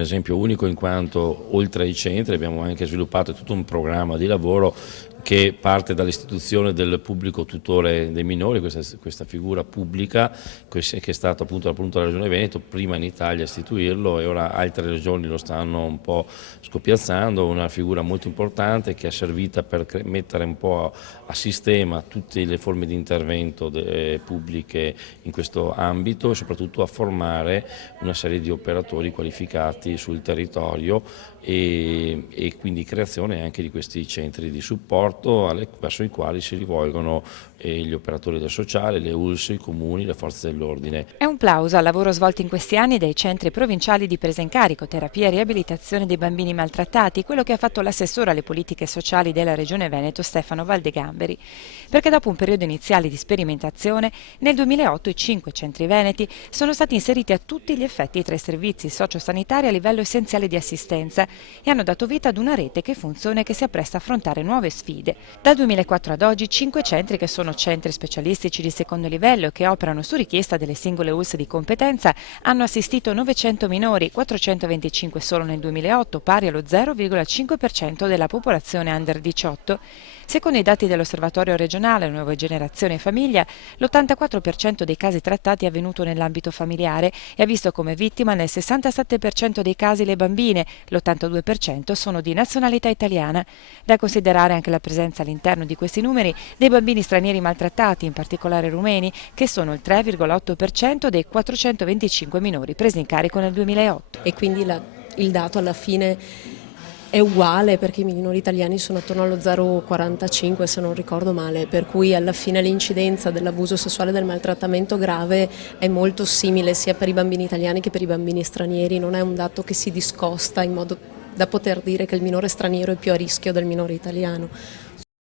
un esempio unico in quanto oltre ai centri abbiamo anche sviluppato tutto un programma di lavoro che parte dall'istituzione del pubblico tutore dei minori, questa figura pubblica che è stata appunto la Regione Veneto, prima in Italia a istituirlo e ora altre regioni lo stanno un po' scoppiazzando, una figura molto importante che è servita per mettere un po' a sistema tutte le forme di intervento pubbliche in questo ambito e soprattutto a formare una serie di operatori qualificati sul territorio e quindi creazione anche di questi centri di supporto verso i quali si rivolgono gli operatori del sociale, le ULS, i comuni, le forze dell'ordine. È un plauso al lavoro svolto in questi anni dai centri provinciali di presa in carico, terapia e riabilitazione dei bambini maltrattati, quello che ha fatto l'assessore alle politiche sociali della Regione Veneto Stefano Valdegamberi, perché dopo un periodo iniziale di sperimentazione, nel 2008 i 5 centri veneti sono stati inseriti a tutti gli effetti tra i servizi sociosanitari a livello essenziale di assistenza e hanno dato vita ad una rete che funziona e che si appresta a affrontare nuove sfide. Dal 2004 ad oggi 5 centri che sono centri specialistici di secondo livello e che operano su richiesta delle singole ULS di competenza hanno assistito 900 minori, 425 solo nel 2008, pari allo 0,5% della popolazione under 18. Secondo i dati dell'Osservatorio regionale Nuove Generazioni e Famiglia, l'84% dei casi trattati è avvenuto nell'ambito familiare e ha visto come vittima nel 67% dei casi le bambine, l'82% sono di nazionalità italiana. Da considerare anche la presenza all'interno di questi numeri dei bambini stranieri maltrattati, in particolare rumeni, che sono il 3,8% dei 425 minori presi in carico nel 2008. E quindi il dato alla fine è uguale perché i minori italiani sono attorno allo 0,45 se non ricordo male, per cui alla fine l'incidenza dell'abuso sessuale e del maltrattamento grave è molto simile sia per i bambini italiani che per i bambini stranieri, non è un dato che si discosta in modo da poter dire che il minore straniero è più a rischio del minore italiano.